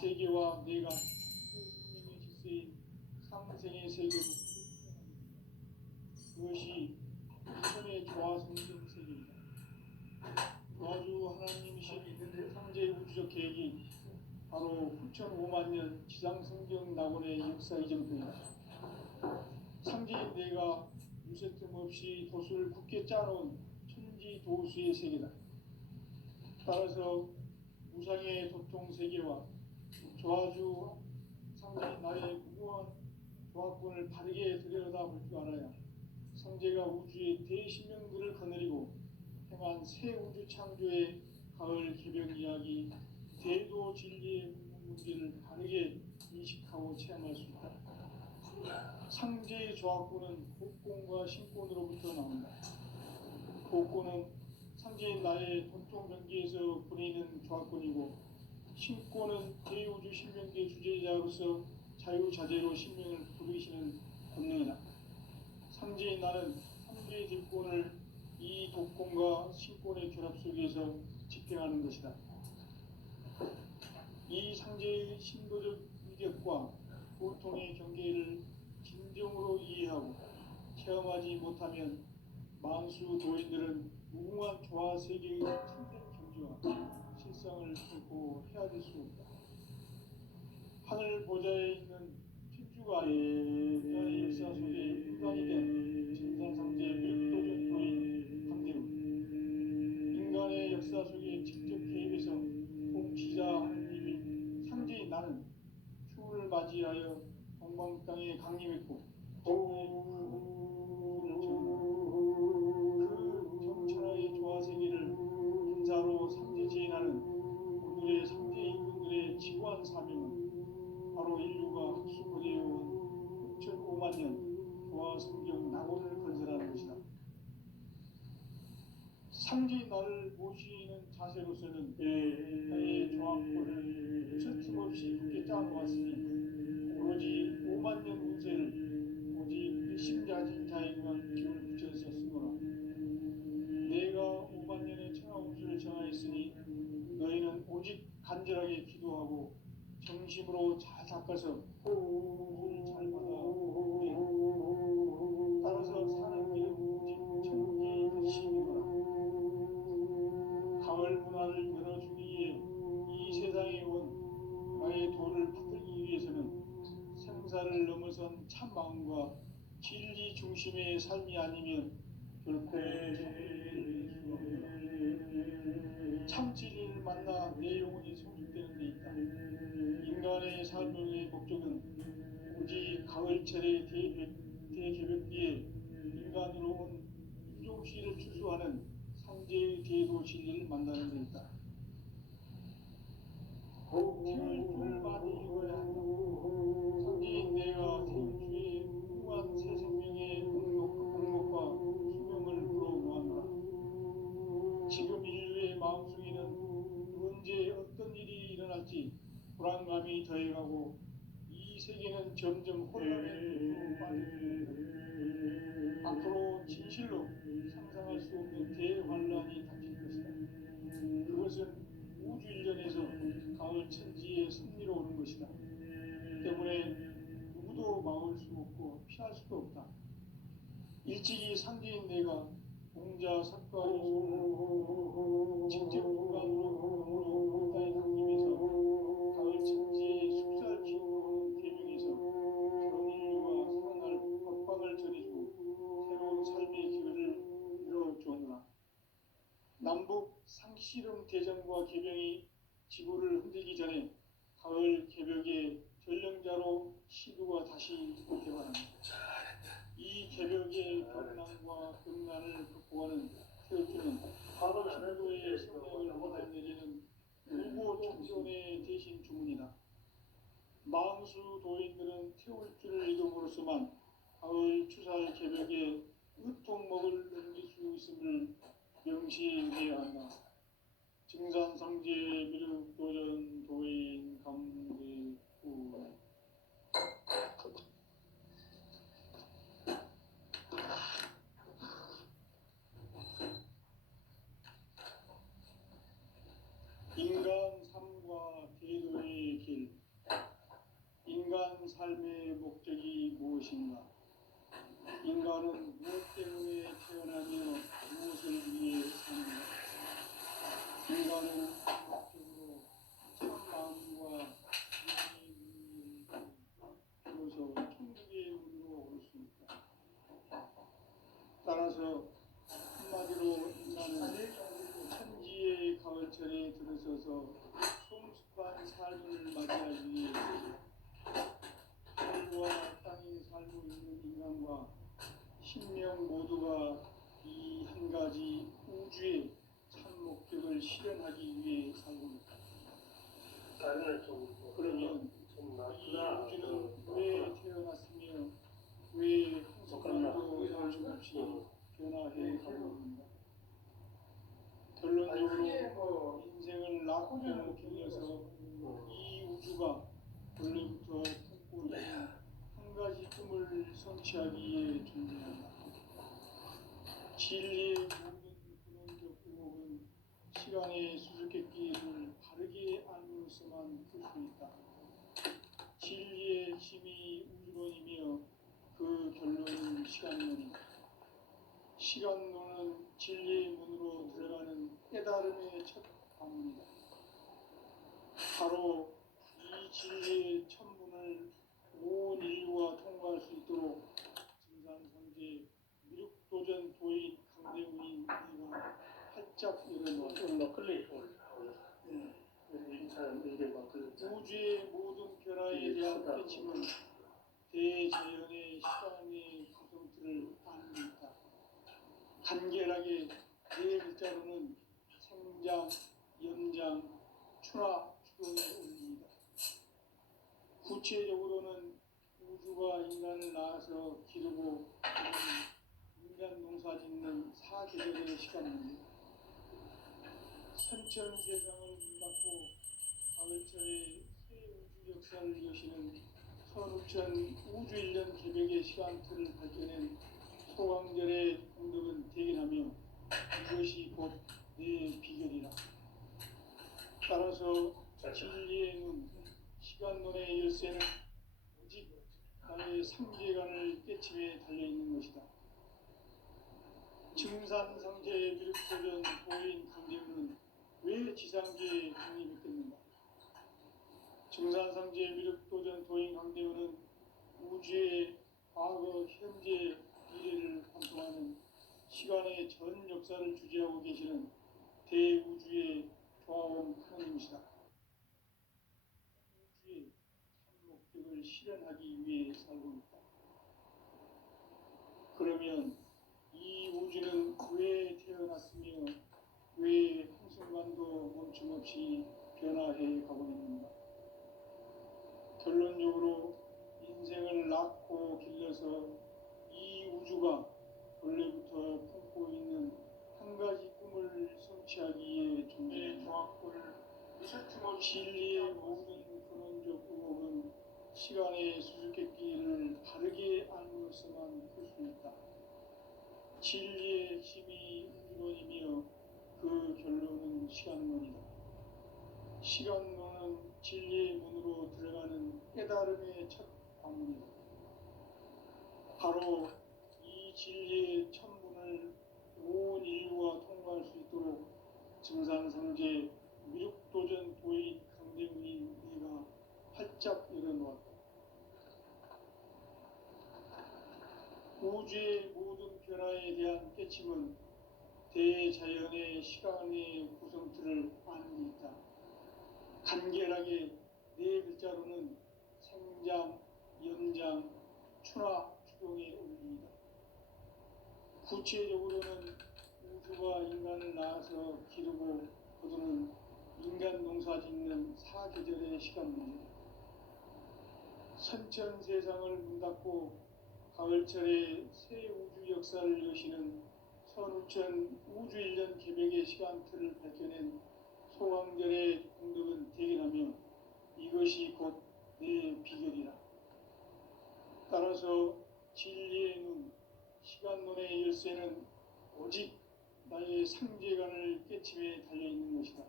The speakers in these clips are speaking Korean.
세계와 내가 그 생명의 질서인 상생의 세계로 그것이 천의 조화 성경 세계이다. 조화주 하나님이신 상제 우주적 계획이 바로 9,500만 년 지상 성경 낙원의 역사 이전부이다. 상제인 내가 무쇠틈 없이 도수를 굳게 짜놓은 천지 도수의 세계다. 따라서 무상의 도통 세계와 조화주 상제인 나의 무고한 조화권을 바르게 들여다볼 줄 알아야 상제가 우주의 대신명들을 거느리고 행한 새 우주 창조의 가을 개벽 이야기, 대도 진리의 문제를 바르게 인식하고 체험할 수 있다. 상제의 조합구는 복권과 신권으로부터 나온다. 복권은 상제인 나의 돈통 경계에서 보내는 조합권이고, 신권은 대우주 신명계 주제자로서 자유자재로 신명을 부르시는 권능이다. 상제인 나는 상제의 뒷권을 이 독권과 신권의 결합 속에서 집행하는 것이다. 이 상제의 신도적 위력과 고통의 경계를 진정으로 이해하고 체험하지 못하면 만수 도인들은 무궁한 조화 세계의 참된 경지와 실상을 결코 헤아릴 수 없다. 하늘 보좌에 있는 천주가 인간의 역사 속에 인간이 된 진산상제의 멸도적 도인 강대로 인간의 역사 속에 직접 개입해서 통치자 하느님인 상제인 나는 추운을 맞이하여 동방 땅에 강림했고 그 정천하의 조화 세계를 인사로 상제 지인하는 오늘의 상제 임금들의 지구한 사명은 바로 인류가 학수고대해온 6,500만 년 조화 성경 낙원을 건설하는 것이다. 상제인 나를 모시는 자세로서는 나의 조합권을 틈없이 굳게 짜놓았으니 오로지 5만 년 운세를 오직 일심자진 자에게만 기운을 붙여서 쓰노라. 내가 5만 년의 천하운수를 정하였으니 너희는 오직 간절하게 기도하고 정심으로 잘 닦아서 운수를 잘 받아 따라서 사는 길은 오직 천지의 결심이노라. 가을 문화를 열어주기 위해 이 세상에 온 나의 도를 받들기 위해서는 생사를 넘어선 참 마음과 진리 중심의 삶이 아니면 결코 참 진리를 만나 내 영혼이 성숙되는 데 있다. 인간의 삶의 목적은 오직 가을철의 대개벽기에 인간으로 온 인종시를 추수하는 상제의 대도 진리를 만나는 데 있다. 태울주를 많이 읽어야 한다. 상제인 내가 태울주의 무한 새 생명의 공목과 수명을 불어모았노라. 지금 인류의 마음속에는 언제 어떤 일이 일어날지 불안감이 더해가고 이 세계는 점점 혼란의 늪으로 빠져들고 앞으로 진실로 상상할 수 없는 대환란이 닥칠 것이다. 그것은 우주 일전에서 가을 천지에 승리로 오는 것이다. 때문에 누구도 막을 수 없고 피할 수도 없다. 일찍이 상제인 내가 공자 석가의 손을 직접 육안으로 땅에 강림해서 가을 천지에 숲살 기운으로 대명해서 전 인류가 살아날 법방을 전해주고 새로운 삶의 기회를 이뤄주었노라. 남북 상씨름 대전과 개병이 지구를 흔들기 전에 가을 개벽의 전령자로 시두가 다시 개발한다. 이 개벽의 경난과 극난을 극복하는 태울주는 신도의 성령을 받아내리는 불고 청년의 대신 주문이다. 망수 도인들은 태울주를 이름으로서만 가을 추살 개벽에 으통먹을 넘길 수 있음을 명시해야 한다. 증산상제 미륵도전 도인 감대구 인간 삶과 대도의 길 삶의 목적이 무엇인가? 인간은 무엇 때문에 태어나며 무엇을 위해 사는가? 인간은 본격적으로 참 마음과 영의 비로소 천국의 문으로 올 수 있다. 따라서 한마디로 인간은 천지의 가을철에 들어서서 성숙한 삶을 맞이하기 위해 하늘과 땅에 살고 있는 인간과 신명 모두가 이 한 가지 우주의 참 목적을 실현하기 위해 살고 있다. 그러면 이 우주는 왜 태어났으며 왜 한순간도 변함없이 변화해 가고 있는가? 결론적으로 인생을 낳고 길러서 이 우주가 원래부터 품고 있는 한 가지 꿈을 성취하기 위해 존재한다. 진리의 모든 근원적 의목은 시간의 수수께끼를 바르게 알므로서만 풀 수 있다. 진리의 힘이 우주론이며 그 결론은 시간론이다. 시간론은 진리의 문으로 들어가는 깨달음의 첫 관문이다. 바로 이 진리의 천문을 온 인류가 통과할 수 있도록 증산상제 미륵도전 도인 강대우인 우리가 활짝 열어놓았다. 우주의 모든 변화에 대한 깨침은 대자연의 시간의 구성틀을 아는 데 있다. 간결하게 네 글자로는 생장, 연장, 추나 추동의 원리이다. 구체적으로는 우주가 인간을 낳아서 기르고 인간 농사 짓는 사계절의 시간입니다. 선천세상을 문닫고 가을철에 새 우주 역사를 여시는 선우천 우주일년 개벽의 시간틀을 발견한 소강절의 공덕은 대견하며 이것이 곧 내 비결이라. 따라서 진리의 눈, 시간론의 열쇠는 오직 나의 삼재간을 깨침에 달려있는 것이다. 증산상제 미륵도전 도인 강대우는 왜 지상계에 독립했겠는가? 증산상제 미륵도전 도인 강대우는 우주의 과거, 현재, 미래를 관통하는 시간의 전 역사를 주재하고 계시는 대우주의 조화원 하나님이시다. 우주의 참 목적을 실현하기 위해 살고 있다. 그러면 이 우주는 왜 태어났으며 왜 한순간도 멈춤없이 변화해 가고 있는가? 결론적으로 인생을 낳고 길러서 이 우주가 원래부터 품고 있는 한 가지 꿈을 성취하기 위해 존재의 조합을 진리의 모든 근원적 의목은 시간의 수수께끼를 바르게 알므로서만 풀 수 있다. 진리의 힘이 우주론이며 그 결론은 시간론이다. 시간론은 진리의 문으로 들어가는 깨달음의 첫 관문이다. 바로 이 진리의 천문을 온 인류가 통과할 수 있도록 증산상제 미륵도전 도인 강대우인 우리가 활짝 열어놓았다. 우주의 모든 변화에 대한 깨침은 대자연의 시간의 구성틀을 아는 데 있다. 간결하게 네 글자로는 생장, 연장, 추나 추동의 원리이다. 구체적으로는 우주가 인간을 낳아서 기르고 거두는 인간 농사 짓는 사계절의 시간입니다. 선천세상을 문닫고 가을철에 새 우주 역사를 여시는 선우천 우주일년 개벽의 시간틀을 밝혀낸 소강절의 공덕은 대견하며 이것이 곧 내 비결이라. 따라서 진리의 눈, 시간론의 열쇠는 오직 나의 상재간을 깨침에 달려있는 것이다.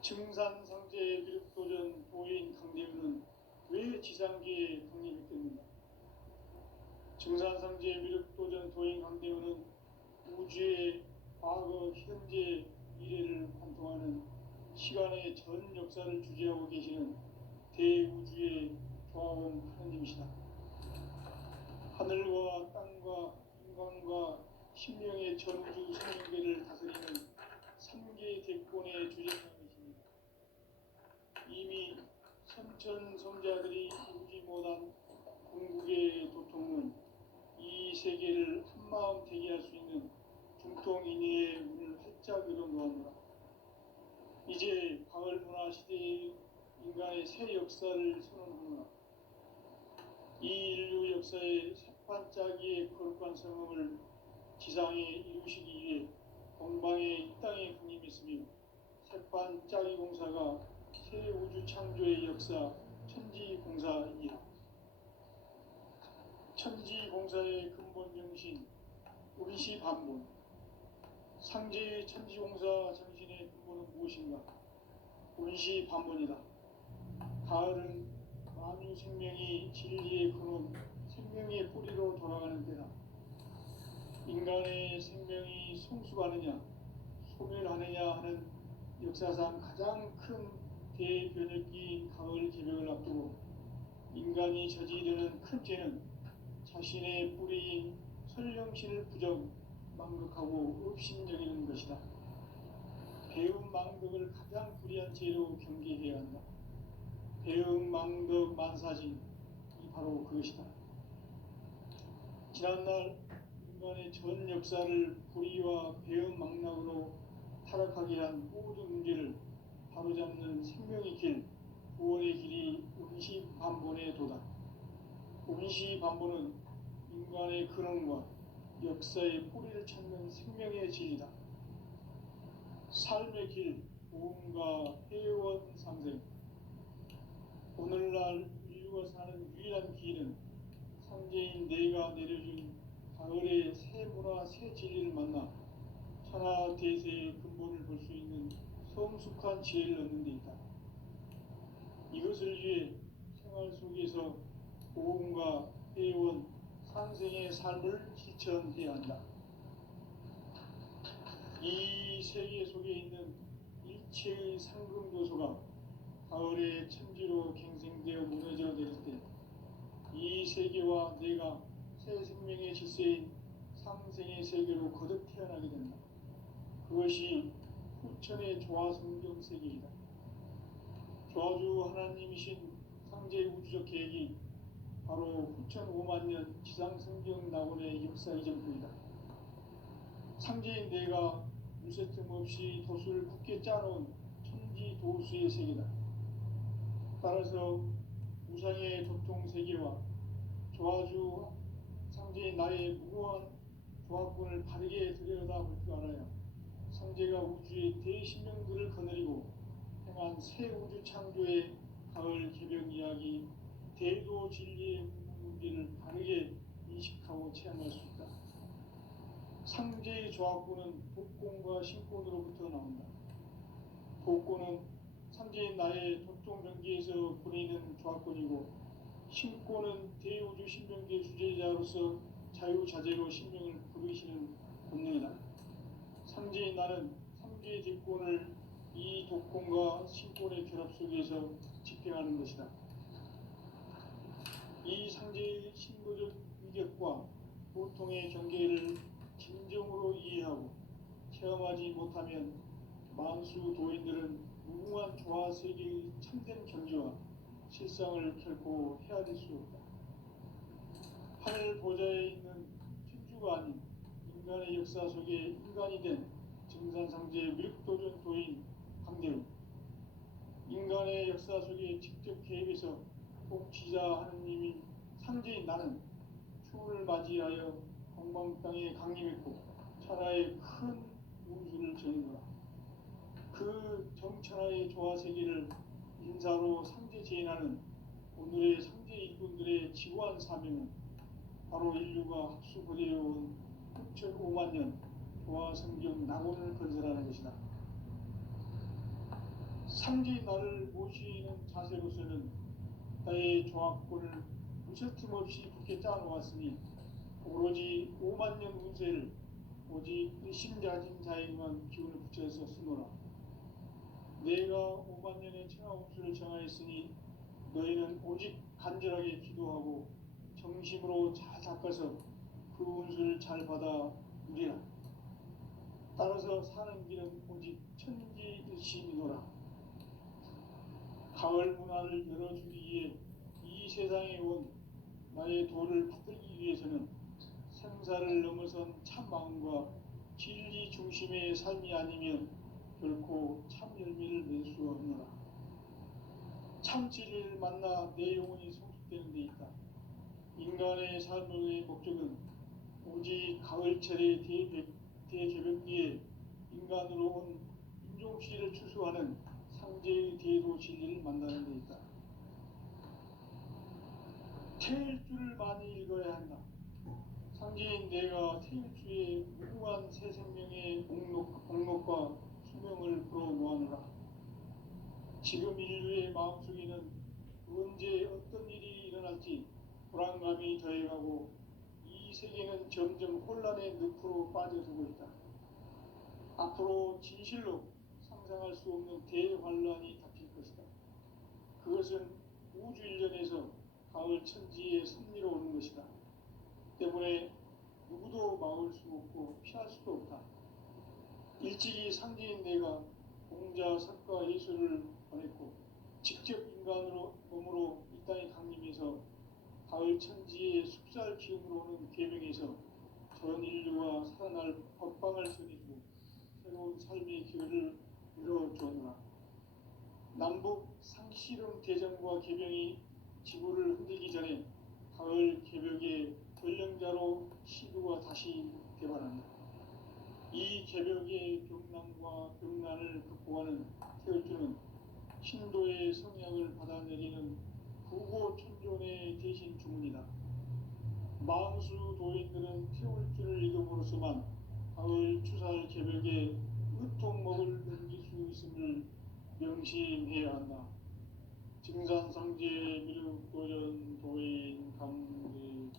증산상제 미륵도전 도인 강대우는 왜 지상계에 강림했겠는가? 증산상제 미륵도전 도인 강대원은 우주의 과거, 현재, 미래를 관통하는 시간의 전 역사를 주재하고 계시는 대우주의 조화원 하느님이시다. 하늘과 땅과 인간과 신명의 전우주 생명계를 다스리는 3개 대권의 주재장이십니다. 이미 선천성자들이 이루지 못한 궁극의 도통은 이 세계를 한마음 되게 할 수 있는 중통인의의 문을 활짝 열어놓았노라. 이제 가을 문화 시대의 인간의 새 역사를 선언하노라. 이 인류 역사의 새반짝이의 거룩한 성음을 지상에 이루시기 위해 동방에 이 땅에 강림했으며 새반짝이 공사가 새 우주 창조의 역사 천지공사이니라. 천지공사의 근본 정신 운시반본. 상제의 천지공사 정신의 근본은 무엇인가? 운시반본이다. 가을은 만유 생명이 진리의 근원, 생명의 뿌리로 돌아가는 때다. 인간의 생명이 성숙하느냐, 소멸하느냐 하는 역사상 가장 큰 대변혁기인 가을 개벽을 앞두고 인간이 저지르는 큰 죄는 자신의 뿌리인 설령신을 부정, 망극하고 업신여기는 것이다. 배움 망덕을 가장 불의한 죄로 경계해야 한다. 배움 망덕 만사진, 이 바로 그것이다. 지난날 인간의 전 역사를 불의와 배움 망락으로 타락하게 한 모든 문제를 바로잡는 생명의 길, 구원의 길이 운시반본의 도다. 운시반본은 인간의 근원과 역사의 뿌리를 찾는 생명의 진리다. 삶의 길, 보험과 회원 상생. 오늘날 인류가 사는 유일한 길은 상제인 내가 내려준 가을의 새 문화, 새 진리를 만나 천하 대세의 근본을 볼 수 있는 성숙한 지혜를 얻는 데 있다. 이것을 위해 생활 속에서 보험과 회원, 상생의 삶을 실천해야 한다. 이 세계 속에 있는 일체의 상금교소가 가을의 천지로 갱생되어 무너져 내릴 때 이 세계와 내가 새 생명의 질서인 상생의 세계로 거듭 태어나게 된다. 그것이 후천의 조화성경 세계이다. 조화주 하나님이신 상제 우주적 계획이 바로 후천 5만 년 지상성경 낙원의 역사 이전부이다. 상제인 내가 물새틈 없이 돛을 굳게 짜놓은 천지 도수의 세계다. 따라서 우상의 도통 세계와 조화주 상제인 나의 무고한 조합군을 바르게 들여다볼 줄 알아야 상제가 우주의 대신명들을 거느리고 행한 새 우주 창조의 가을 개벽 이야기, 대도 진리의 문제를 바르게 인식하고 체험할 수 있다. 상제의 조합군은 복권과 신권으로부터 나온다. 복권은 상제인 나의 도통병기에서 보내는 조합권이고, 신권은 대우주 신명계 주제자로서 자유자재로 신명을 부르시는 본능이다. 상제인 나는 3개의 대권을 이 독권과 신권의 결합 속에서 집행하는 것이다. 이 상제의 신고적 위격과 보통의 경계를 진정으로 이해하고 체험하지 못하면 만수 도인들은 무궁한 조화 세계의 참된 경지와 실상을 결코 헤아릴 수 없다. 하늘 보좌에 있는 천주가 아닌 인간의 역사 속에 인간이 된 증산상제 미륵도전 도인 강대우, 인간의 역사 속에 직접 개입해서 통치자 하느님인 상제인 나는 추운을 맞이하여 동방 땅에 강림했고 천하의 큰 운수를 전했노라. 그 정천하의 조화 세계를 인사로 상제 제인하는 오늘의 상제 일꾼들의 지구한 사명은 바로 인류가 학수고대해온 6,5만 년 조화 성경 낙원을 건설하는 것이다. 상제인 나를 모시는 자세로서는 나의 조합권을 무셔틈 없이 굳게 짜놓았으니 오로지 5만 년 운세를 오직 일심자진 자에게만 기운을 붙여서 쓰노라. 내가 5만 년의 천하운수를 정하였으니 너희는 오직 간절하게 기도하고 정심으로 잘 닦아서 그 운수를 잘 받아 누리라. 따라서 사는 길은 오직 천지일심이노라. 가을 문화를 열어주기 위해 이 세상에 온 나의 도를 받들기 위해서는 생사를 넘어선 참 마음과 진리 중심의 삶이 아니면 결코 참 열매를 낼 수 없노라. 참 진리를 만나 내 영혼이 성숙되는 데 있다. 인간의 삶의 목적은 오직 가을철의 대개벽기에 인간으로 온 인종씨를 추수하는 상제의 대도 진리를 만나는 데 있다. 태일주를 많이 읽어야 한다. 상제인 내가 태일주의 무궁한 새 생명의 목록과 수명을 불어놓아노라. 지금 인류의 마음속에는 언제 어떤 일이 일어날지 불안감이 더해가고 이 세계는 점점 혼란의 늪으로 빠져들고 있다. 앞으로 진실로 상상할 수 없는 대환란이 닥칠 것이다. 그것은 우주 일련에서 가을 천지의 섭리로 오는 것이다. 때문에 누구도 막을 수 없고 피할 수도 없다. 일찍이 상제인 내가 공자, 석가, 예수를 보냈고 직접 인간으로 몸으로 이 땅에 강림해서 가을 천지의 숲살 기운으로 오는 계명에서 전 인류가 살아날 법방을 전해주고 새로운 삶의 기회를 열어주었노라. 남북 상씨름 대전과 계명이 지구를 흔들기 전에 가을 개벽의 전령자로 시구가 다시 개발한다. 이 개벽의 병난과 병난을 극복하는 태울주는 신도의 성향을 받아내리는 부고천존의 대신 주문이다. 망수 도인들은 태울주를 읽음으로써만 가을 추살 개벽의 의통목을 넘길 수 있음을 명심해야 한다. 증산상제 미륵도전 도인 강대군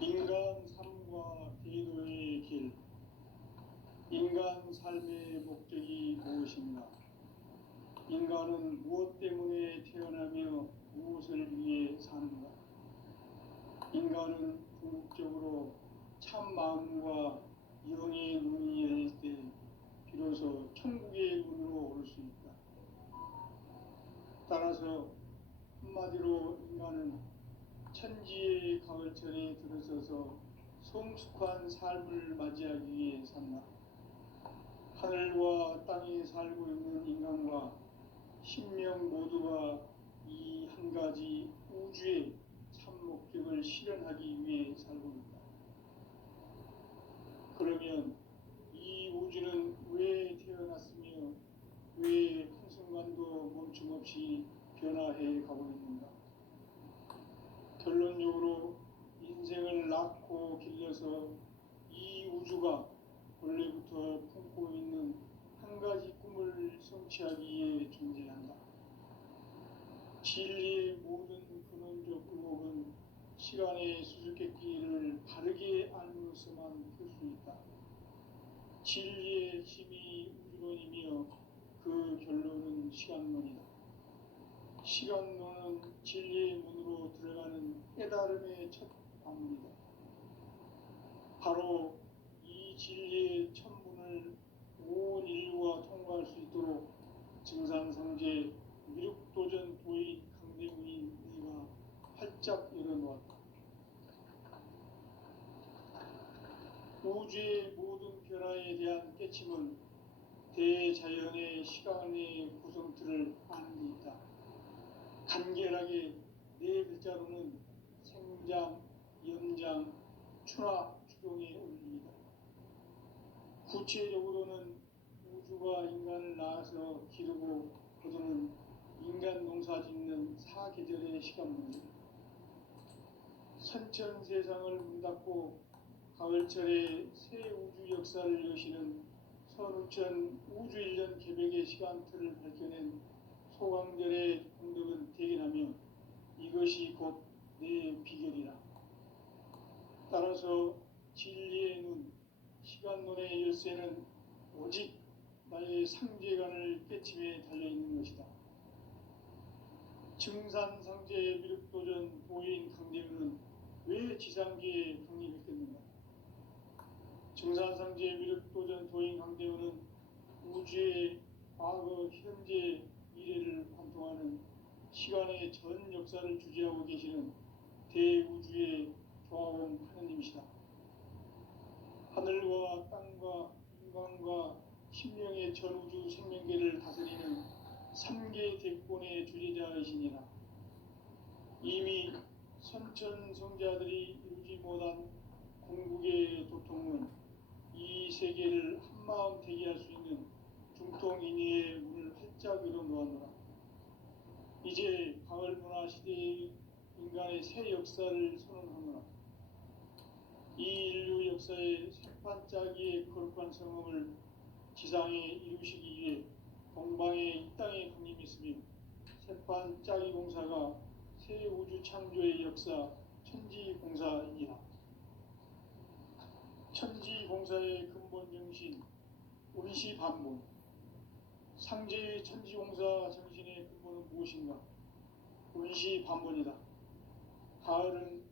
인간 삶과 대도의 길. 인간 삶의 목적이 무엇인가? 인간은 무엇 때문에 태어나며 무엇을 위해 사는가? 인간은 궁극적으로 참 마음과 영의 눈이 열릴 때 비로소 천국의 문으로 올 수 있다. 따라서 한마디로 인간은 천지의 가을철에 들어서서 성숙한 삶을 맞이하기 위해 산다. 하늘과 땅에 살고 있는 인간과 신명 모두가 이 한 가지 우주의 참 목적을 실현하기 위해 살고 있다. 그러면 이 우주는 왜 태어났으며 왜 한순간도 멈춤없이 변화해 가고 있는가? 결론적으로 인생을 낳고 길러서 이 우주가 원래부터 품고 있는 한 가지 꿈을 성취하기 위해 존재한다. 진리의 모든 근원적 의혹은 시간의 수수께끼를 바르게 알므로서만 풀 수 있다. 진리의 핵심이 우주론이며 그 결론은 시간론이다. 시간론은 진리의 문으로 들어가는 깨달음의 첫 방문이다. 바로 이 진리의 첫 문을 온 인류가 통과할 수 있도록 증산상제 미륵도전 도인 강대군인 내가 활짝 열어놓았다. 우주의 모든 변화에 대한 깨침은 대자연의 시간의 구성틀을 아는 데 있다. 간결하게 네 글자로는 생장, 연장, 추나 추동의 원리이다. 구체적으로는 우주가 인간을 낳아서 기르고 거두는 인간 농사 짓는 사계절의 시간문이다. 선천 세상을 문닫고 가을철에 새 우주 역사를 여시는 선우천 우주일년 개벽의 시간틀을 밝혀낸 소강절의 공덕은 대견하며 이것이 곧 내 비결이라. 따라서 진리의 눈, 시간론의 열쇠는 오직 나의 상제관을 깨침에 달려있는 것이다. 증산상제 미륵도전 도인 강대우는 왜 지상계에 강림했겠는가? 증산상제 미륵도전 도인 강대우는 우주의 과거, 현재, 미래를 관통하는 시간의 전 역사를 주재하고 계시는 대우주의 조화원 하느님이시다. 하늘과 땅과 인간과 신명의 전우주 생명계를 다스리는 3계 대권의 주재자이시니라. 이미 선천성자들이 이루지 못한 궁극의 도통은 이 세계를 한마음 되게 할 수 있는 중통인의의 문을 활짝 열어놓았노라. 이제 가을 문화 시대의 인간의 새 역사를 선언하노라. 이 인류 역사의 새판짜기의 거룩한 성음을 지상에 이루시기 위해 동방의 이 땅에 강림했으며 새판짜기 공사가 새 우주 창조의 역사 천지공사이니라. 천지공사의 근본 정신 운시반본. 상제의 천지공사 정신의 근본은 무엇인가? 운시반본이다. 가을은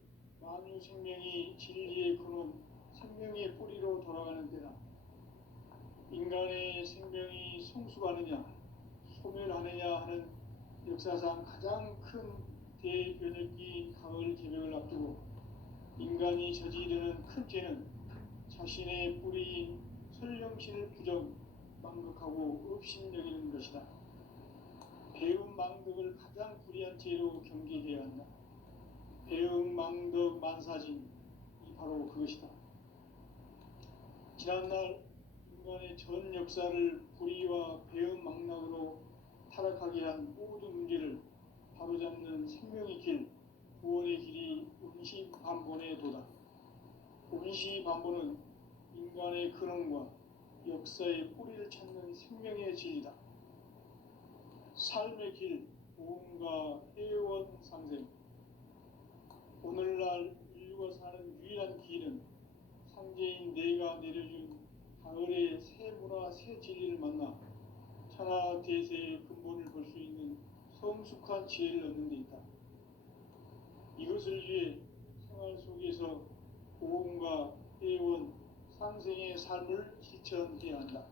만유 생명이 진리의 근원, 생명의 뿌리로 돌아가는 때다. 인간의 생명이 성숙하느냐, 소멸하느냐 하는 역사상 가장 큰 대변혁기 가을 개벽을 앞두고 인간이 저지르는 큰 죄는 자신의 뿌리인 설령신을 부정, 망극하고 업신여기는 것이다. 배움 망덕을 가장 불의한 죄로 경계해야 한다. 배움 망덕 만사진이 바로 그것이다. 지난날 인간의 전 역사를 불의와 배움 망락으로 타락하게 한 모든 문제를 바로잡는 생명의 길, 구원의 길이 운시반본의 도다. 운시반본은 인간의 근원과 역사의 뿌리를 찾는 생명의 진리다. 삶의 길, 보험과 회원 상생. 오늘날 인류가 사는 유일한 길은 상제인 내가 내려준 가을의 새 문화, 새 진리를 만나 천하 대세의 근본을 볼 수 있는 성숙한 지혜를 얻는 데 있다. 이것을 위해 생활 속에서 보험과 회원, 상생의 삶을 실천해야 한다.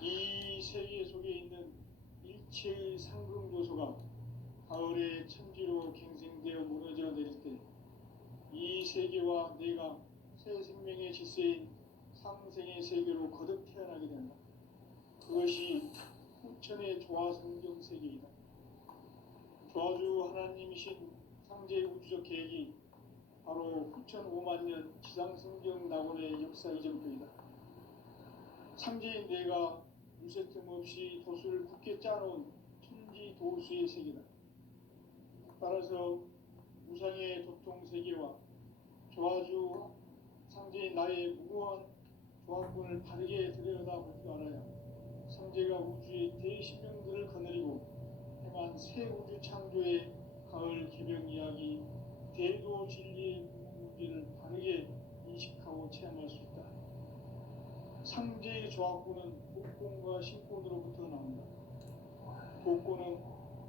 이 세계 속에 있는 일체의 상금 요소가 가을의 천지로 갱생되어 무너져 내릴 때 이 세계와 내가 새 생명의 질서인 상생의 세계로 거듭 태어나게 된다. 그것이 후천의 조화성경 세계이다. 조화주 하나님이신 상제 우주적 계획이 바로 후천 5만년 지상성경 낙원의 역사 이전부이다. 상제인 내가 무쇠틈 없이 도수를 굳게 짜놓은 천지 도수의 세계다. 따라서 무상의 도통 세계와 조화주 상제인 나의 무고한 조화권을 바르게 들여다볼 줄 알아야 상제가 우주의 대신명들을 거느리고 행한 새 우주 창조의 가을 개벽 이야기, 대도 진리의 문제를 바르게 인식하고 체험할 수 있다. 상제의 조화권은 복권과 신권으로부터 나온다. 복권은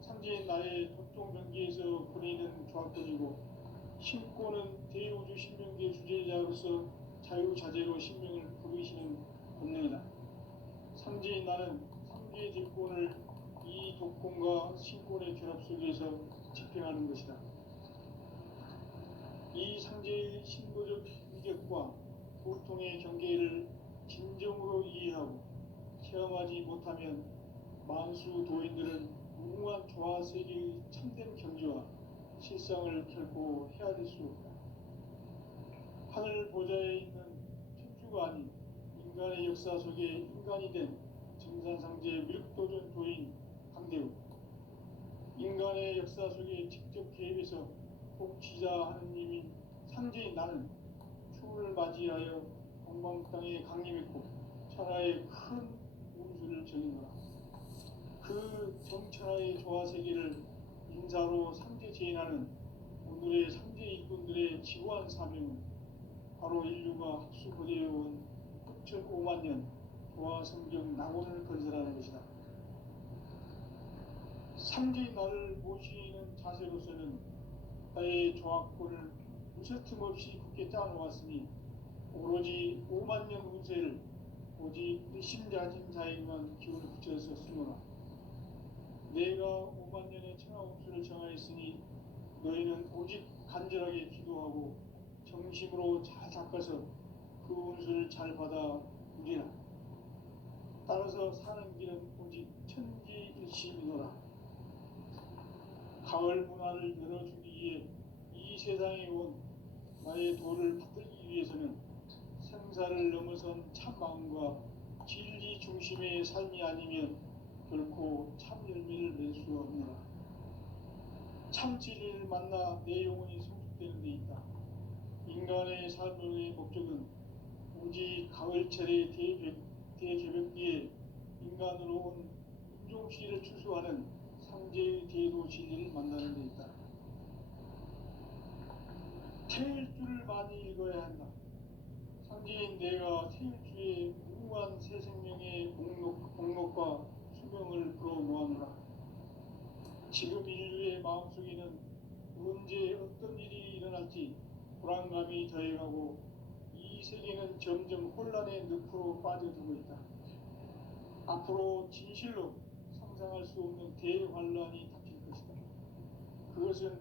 상제인 나의 도통병기에서 보내는 조화권이고 신권은 대우주 신명계 주제자로서 자유자재로 신명을 부르시는 권능이다. 상제인 나는 3개의 뒷권을 이 독권과 신권의 결합 속에서 집행하는 것이다. 이 상제의 신고적 위격과 보통의 경계를 진정으로 이해하고 체험하지 못하면 만수 도인들은 무궁한 조화세계의 참된 경지와 실상을 결코 헤아릴 수 없다. 하늘 보좌에 있는 천주가 아닌 인간의 역사 속에 인간이 된 증산상제 미륵도전 도인 강대우. 인간의 역사 속에 직접 개입해서 보호자 하느님인 상제인 나는 추운을 맞이하여 동방 땅에 강림했고 천하의 큰 운수를 정했노라. 그 정천하의 조화세계를 인사로 상제 제인하는 오늘의 상제 일꾼들의 지구한 사명은 바로 인류가 학수고대해온 6,5만 년 조화성경 낙원을 건설하는 것이다. 상제인 나를 모시는 자세로서는 나의 조합권을 무쇠틈 없이 굳게 짜놓았으니 오로지 5만 년 운세를 오직 일심자진 자에게만 기운을 붙여서 쓰노라. 내가 5만 년의 천하 운수를 정하였으니 너희는 오직 간절하게 기도하고 정심으로 잘 닦아서 그 운수를 잘 받아 누리라. 따라서 사는 길은 오직 천지일심이노라. 가을 문화를 열어주기 위해 이 세상에 온 나의 도를 받들기 위해서는 생사를 넘어선 참 마음과 진리 중심의 삶이 아니면 결코 참 열매를 맺을 수 없노라. 참 진리를 만나 내 영혼이 성숙되는 데 있다. 인간의 삶의 목적은 오직 가을철의 대개벽기에 인간으로 온 인종시를 추수하는 상제의 대도 진리를 만나는 데 있다. 태일주를 많이 읽어야 한다. 상제인 내가 태일주의 무궁한 새 생명의 목록과 수명을 불어놓아노라. 지금 인류의 마음속에는 언제 어떤 일이 일어날지 불안감이 더해가고 이 세계는 점점 혼란의 늪으로 빠져들고 있다. 앞으로 진실로 상상할 수 없는 대환란이 닥칠 것이다. 그것은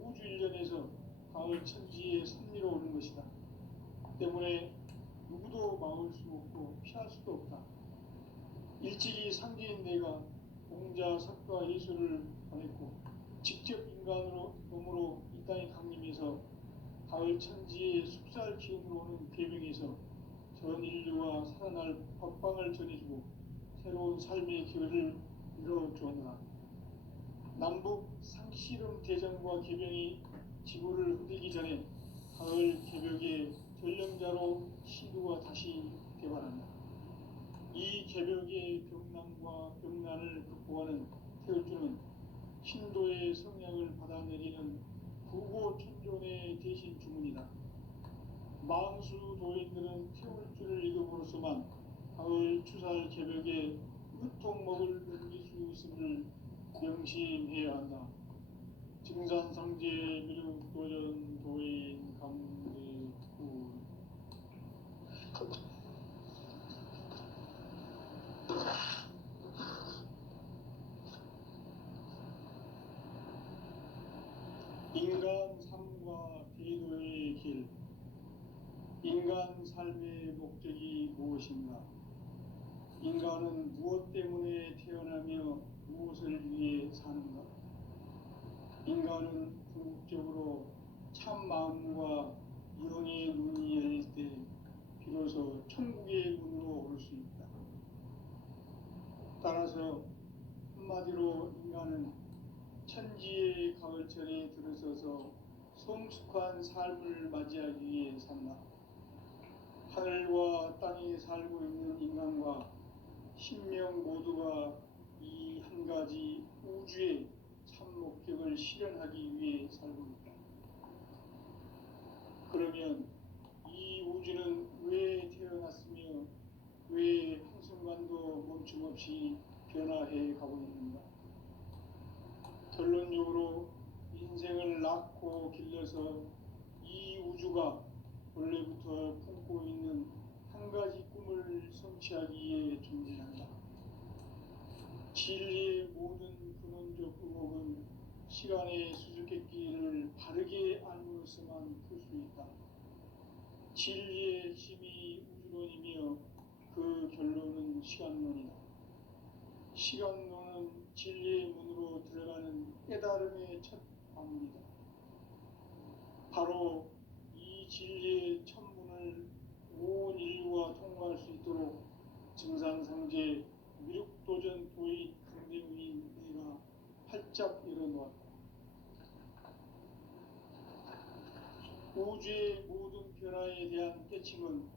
우주 일련에서 가을 천지에 선미로 오는 것이다. 때문에 누구도 막을 수 없고 피할 수도 없다. 일찍이 상제인 내가 공자, 석가, 예수를 보냈고 직접 인간으로 몸으로 이 땅에 강림해서 가을 천지의 숲살 기운으로 오는 계명에서 전 인류가 살아날 법방을 전해주고 새로운 삶의 기회를 이뤄주었노라. 남북 상씨름 대전과 계명이 지구를 흔들기 전에 가을 개벽의 전령자로 시도가 다시 개발한다. 이 개벽의 병난과 병난을 극복하는 태울주는 신도의 성량을 받아내리는 부고천존의 대신 주문이다. 망수 도인들은 태울주를 읽음으로써만 가을 추살 개벽의 으통목을 넘길 수 있음을 명심해야 한다. 증산상제 미륵도전 도인 감대구 인간 삶과 대도의 길. 인간 삶의 목적이 무엇인가? 인간은 무엇 때문에 태어나며 무엇을 위해 사는가? 인간은 궁극적으로 참 마음과 영의 눈이 열릴 때 비로소 천국의 문으로 올 수 있다. 따라서 한마디로 인간은 천지의 가을철에 들어서서 성숙한 삶을 맞이하기 위해 산다. 하늘과 땅에 살고 있는 인간과 신명 모두가 이 한 가지 우주의 참 목적을 실현하기 위해 살고 있다. 그러면 이 우주는 왜 태어났으며 왜 한순간도 멈춤없이 변화해 가고 있는가? 결론적으로 인생을 낳고 길러서 이 우주가 원래부터 품고 있는 한 가지 꿈을 성취하기 위해 존재한다. 진리의 모든 근원적 의목은 시간의 수수께끼를 바르게 알므로서만 풀 수 있다. 진리의 핵심이 우주론이며 그 결론은 시간론이다. 시간론은 진리의 문으로 들어가는 깨달음의 첫 방문이다. 바로 이 진리의 천문을 온 인류가 통과할 수 있도록 증산상제 미륵도전 도의 강대우인 내가 활짝 열어놓았다. 우주의 모든 변화에 대한 깨침은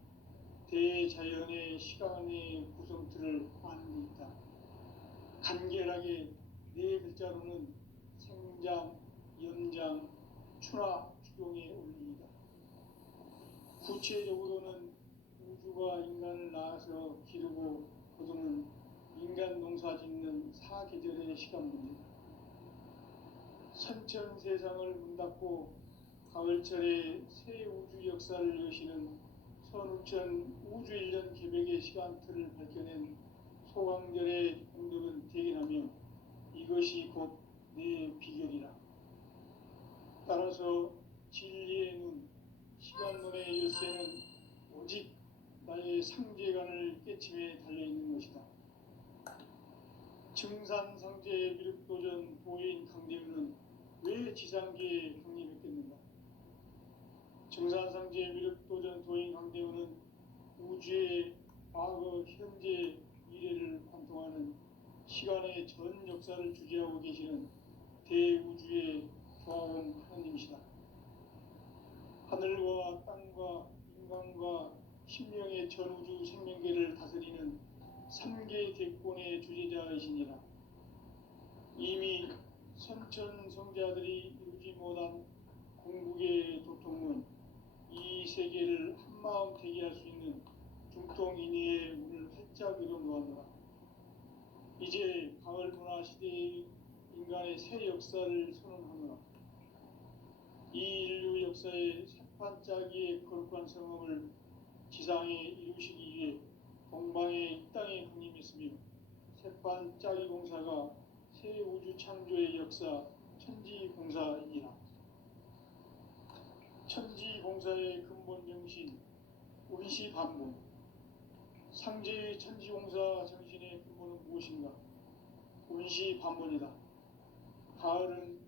대자연의 시간의 구성틀을 아는 데 있다. 간결하게 네 글자로는 생장, 연장, 추나 추동의 원리이다. 구체적으로는 우주가 인간을 낳아서 기르고 거두는 인간 농사 짓는 사계절의 시간 문제다. 선천 세상을 문 닫고 가을철에 새 우주 역사를 여시는 선우천 우주 1년 계백의 시간틀을 밝혀낸 소강절의 공덕은 대견하며 이것이 곧 내 비결이라. 따라서 진리의 눈, 시간론의 열쇠는 오직 나의 상제관을 깨침에 달려있는 것이다. 증산상제 미륵도전 도인 강대우는 왜 지상계에 강림했겠는가? 증산상제 미륵도전 도인 강대우는 우주의 과거, 현재, 미래를 관통하는 시간의 전 역사를 주재하고 계시는 대우주의 조화원 하나님이시다. 하늘과 땅과 인간과 신명의 전우주 생명계를 다스리는 3개 대권의 주재자이시니라. 이미 선천 성자들이 이루지 못한 공국의 도통은 이 세계를 한마음 되게 할 수 있는 중통인의의 문을 활짝 열어놓았노라. 이제 가을 문화 시대의 인간의 새 역사를 선언하노라. 이 인류 역사의 새반짝이의 거룩한 성험을 지상에 이루시기 위해 동방의 이 땅에 강림했으며 새반짝이 공사가 새 우주 창조의 역사 천지공사이니라. 천지공사의 근본 정신 운시반본. 상제의 천지공사 정신의 근본은 무엇인가? 운시반본이다. 가을은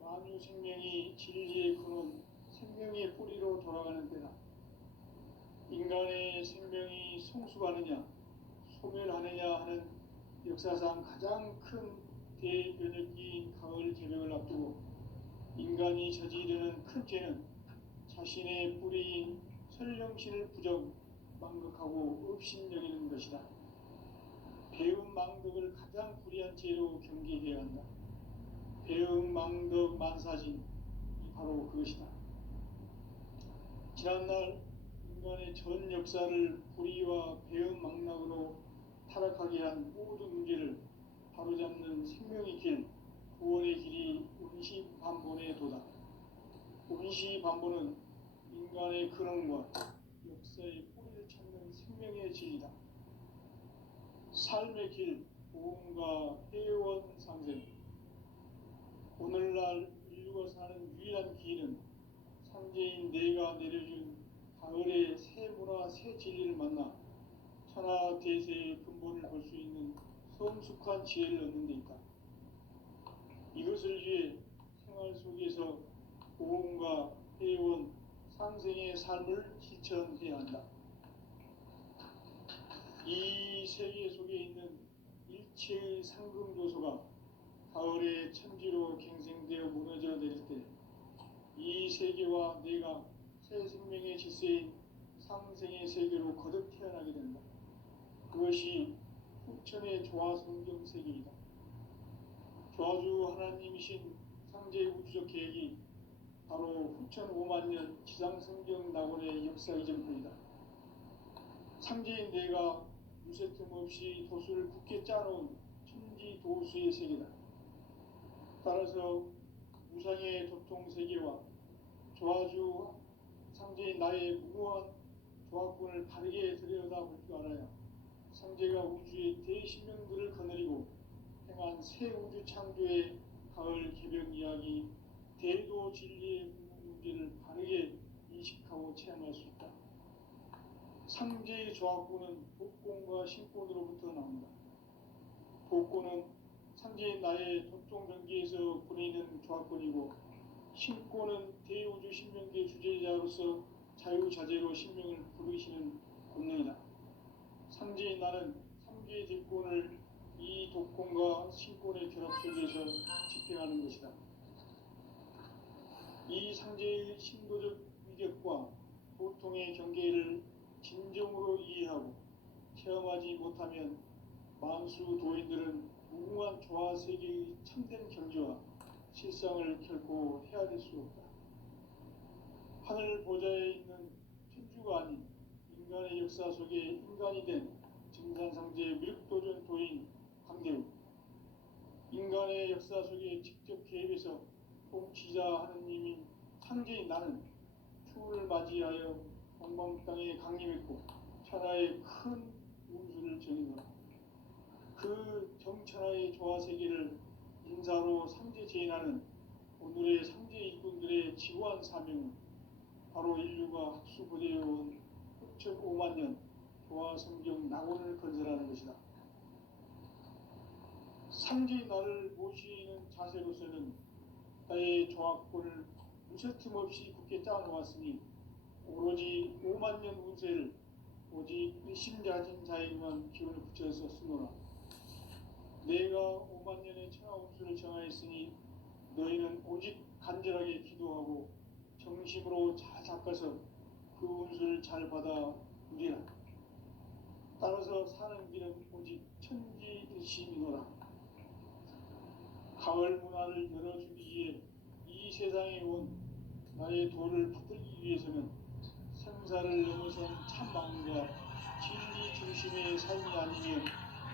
만유 생명이 진리의 근원, 생명의 뿌리로 돌아가는 때다. 인간의 생명이 성숙하느냐, 소멸하느냐 하는 역사상 가장 큰 대변혁기인 가을 개벽을 앞두고 인간이 저지르는 큰 죄는 자신의 뿌리인 설령신을 부정, 망극하고 업신여기는 것이다. 배움 망덕을 가장 불의한 죄로 경계해야 한다. 배움 망덕 만사진이 바로 그것이다. 지난날 인간의 전 역사를 불의와 배움 망락으로 타락하게 한 모든 문제를 바로잡는 생명의 길, 구원의 길이 운시반본의 도다. 운시반본은 인간의 근원과 역사의 뿌리를 찾는 생명의 진리다. 삶의 길, 보험과 회원 상생. 오늘날 인류가 사는 유일한 길은 상제인 내가 내려준 가을의 새 문화, 새 진리를 만나 천하 대세의 근본을 볼 수 있는 성숙한 지혜를 얻는 데 있다. 이것을 위해 생활 속에서 보험과 회원, 상생의 삶을 실천해야 한다. 이 세계 속에 있는 일체의 상금조소가 가을의 천지로 갱생되어 무너져 내릴 때 이 세계와 내가 새 생명의 질서인 상생의 세계로 거듭 태어나게 된다. 그것이 후천의 조화성경 세계이다. 조화주 하나님이신 상제의 우주적 계획이 바로 후천 5만 년 지상성경 낙원의 역사 이전뿐이다. 상제인 내가 유세 틈 없이 도수를 굳게 짜놓은 천지 도수의 세계다. 따라서 무상의 도통 세계와 조화주 상제인 나의 무모한 조합군을 바르게 들여다볼 줄 알아야 상제가 우주의 대신명들을 거느리고 행한 새 우주 창조의 가을 개벽 이야기, 대도 진리의 문제를 바르게 인식하고 체험할 수 있다. 상제의 조합군은 복권과 신권으로부터 나온다. 복권은 상제인 나의 도통 전기에서 보내는 조합권이고 신권은 대우주 신명계 주제자로서 자유자재로 신명을 부르시는 권능이다. 상제인 나는 3개의 대권을 이 독권과 신권의 결합 속에서 집행하는 것이다. 이 상제의 신도적 인격과 고통의 경계를 진정으로 이해하고 체험하지 못하면 만수 도인들은 무궁한 조화 세계의 참된 경지와 실상을 결코 헤아릴 수 없다. 하늘 보좌에 있는 천주가 아닌 인간의 역사 속에 인간이 된 증산상제 미륵도전 도인 강대우, 인간의 역사 속에 직접 개입해서 통치자 하느님인 상제인 나는 추운을 맞이하여 동방 땅에 강림했고 천하의 큰 운수를 전이노라. 그 정천하의 조화세계를 인사로 상제 제인하는 오늘의 상제 일꾼들의 지구한 사명은 바로 인류가 학수고대해온 6,5만 년 조화성경 낙원을 건설하는 것이다. 상제의 나를 모시는 자세로서는 나의 조합권을 무쇠틈 없이 굳게 짜놓았으니 오로지 5만 년 운세를 오직 일심자진 자에게만 기운을 붙여서 쓰노라. 내가 5만 년의 천하 운수를 정하였으니 너희는 오직 간절하게 기도하고 정심으로 잘 닦아서 그 운수를 잘 받아 누리라. 따라서 사는 길은 오직 천지일심이노라. 가을 문화를 열어주기 위해 이 세상에 온 나의 도를 받들기 위해서는 생사를 넘어선 참 마음과 진리 중심의 삶이 아니면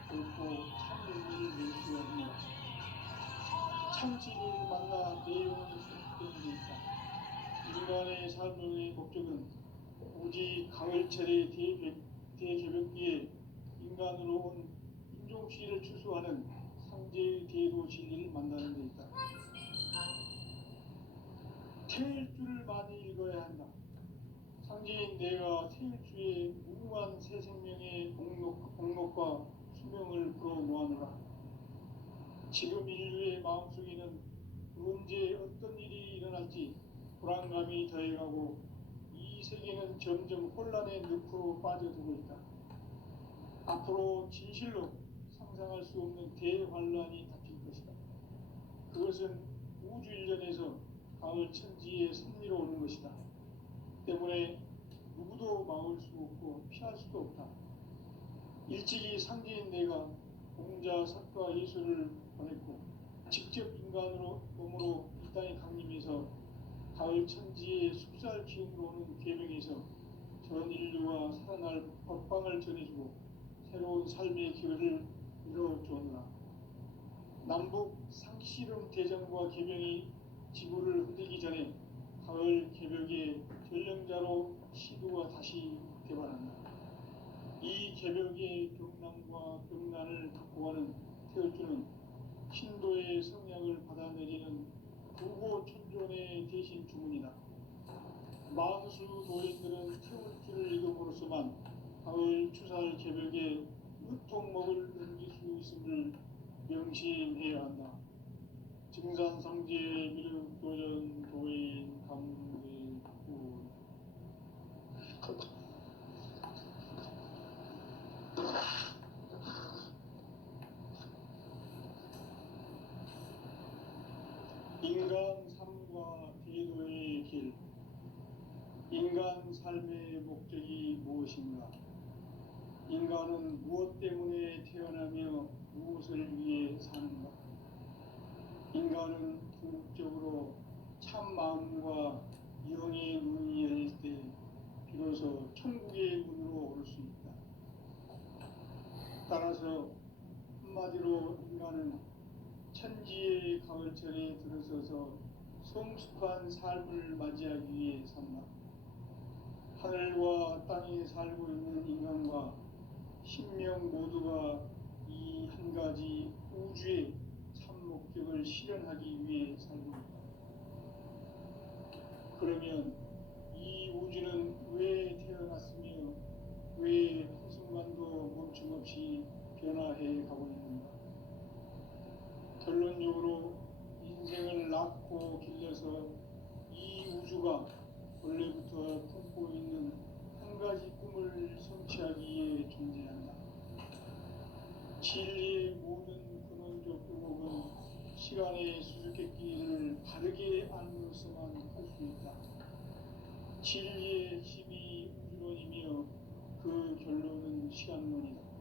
결코 참 의미를 낼 수 없노라. 참 진리를 만나 내 영혼이 회복되는 데 있다. 인간의 삶의 목적은 오직 가을철의 대개벽기에 인간으로 온 인종시를 추수하는 상제의 대도 진리를 만나는 데 있다. 태일주를 많이 읽어야 한다. 상제인 내가 태일주의 무궁한 새 생명의 목록과 수명을 불어놓아노라. 지금 인류의 마음속에는 언제 어떤 일이 일어날지 불안감이 더해가고 이 세계는 점점 혼란의 늪으로 빠져들고 있다. 앞으로 진실로 상상할 수 없는 대환란이 닥칠 것이다. 그것은 우주 일전에서 가을 천지의 섭리로 오는 것이다. 때문에 누구도 막을 수 없고 피할 수도 없다. 일찍이 상제인 내가 공자, 석가, 예수를 보냈고 직접 인간으로 몸으로 이 땅에 강림해서 가을 천지의 숲살 기운으로 오는 계명에서 전 인류가 살아날 법방을 전해주고 새로운 삶의 기회를 이뤄주었노라. 남북 상씨름 대전과 계명이 지구를 흔들기 전에 가을 개벽의 전령자로 시도가 다시 개발한다. 이 개벽의 경남과 병난을 극복하는 태을주는 신도의 성향을 받아내리는 부고 천존의 대신 주문이다. 만수 도인들은 태울주를 읽음으로써만 가을 추살 개벽에 으통먹을 넘길 수 있음을 명심해야 한다. 증산상제 미륵도전 도인 강대구 인간 삶과 대도의 길. 인간 삶의 목적이 무엇인가? 인간은 무엇 때문에 태어나며 무엇을 위해 사는가? 인간은 궁극적으로 참 마음과 영의 문이 열릴 때 비로소 천국의 문으로 올 수 있다. 따라서 한마디로 인간은 천지의 가을철에 들어서서 성숙한 삶을 맞이하기 위해 산다. 하늘과 땅에 살고 있는 인간과 신명 모두가 이 한 가지 우주의 참 목적을 실현하기 위해 살고 있다. 그러면 이 우주는 왜 태어났으며 왜 한순간도 멈춤없이 변화해 가고 있는가? 결론적으로 인생을 낳고 길러서 이 우주가 원래부터 품고 있는 한 가지 꿈을 성취하기 위해 존재한다. 진리의 모든 근원적 의목은 시간의 수수께끼를 바르게 알므로서만 할 수 있다. 진리의 힘이 이론이며 그 결론은 시간론이다.